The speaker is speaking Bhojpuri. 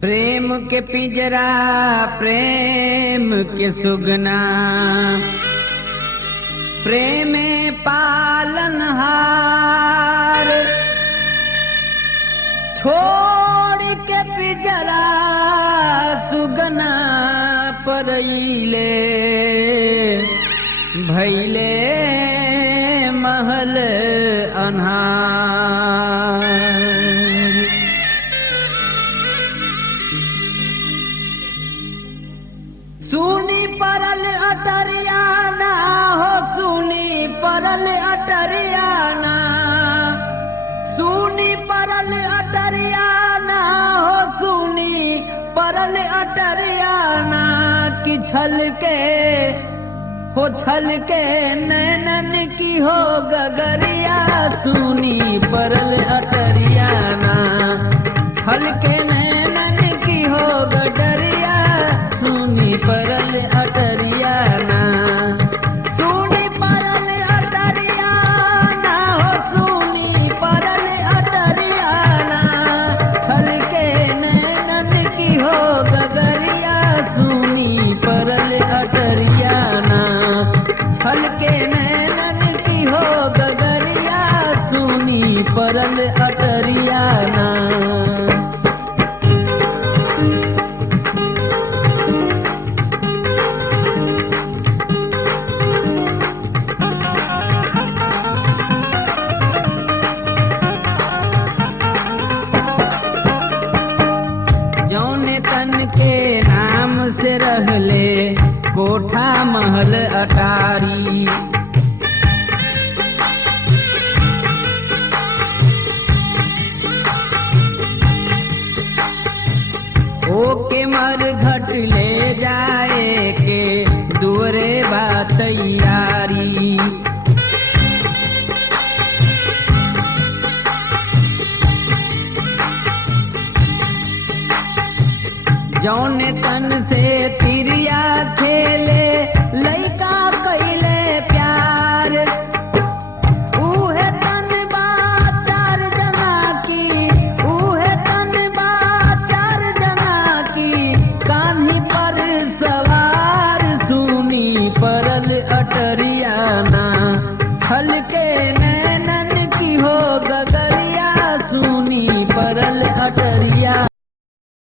प्रेम के पिंजरा प्रेम के सुगना, प्रेम पालनहार। छोड़ के पिंजरा सुगना परईले, भैले महल अन्हार। सुनी परल अटरियाना हो, सुनी परल अटरियाना, सुनी परल अटरियाना हो, सुनी परल अटरियाना। कि छल के नैनन की हो गगरिया, सुनी परल अटरियाना। छल के नैनन की हो गगरिया, सुनी परल अटरियाना। सुनी परल अटरियाना हो, सुनी परल अटरियाना। छल के नैनन की हो गगरिया, सुनी परल अटरियाना। छल के नैनन की हो गगरिया, सुनी परल अटरियाना। जौने तन के नाम से रहले कोठा महल अटारी। ओके मर घट ले जाए के दूरे बा तैयारी। जौने तन से तिरिया खेले लइका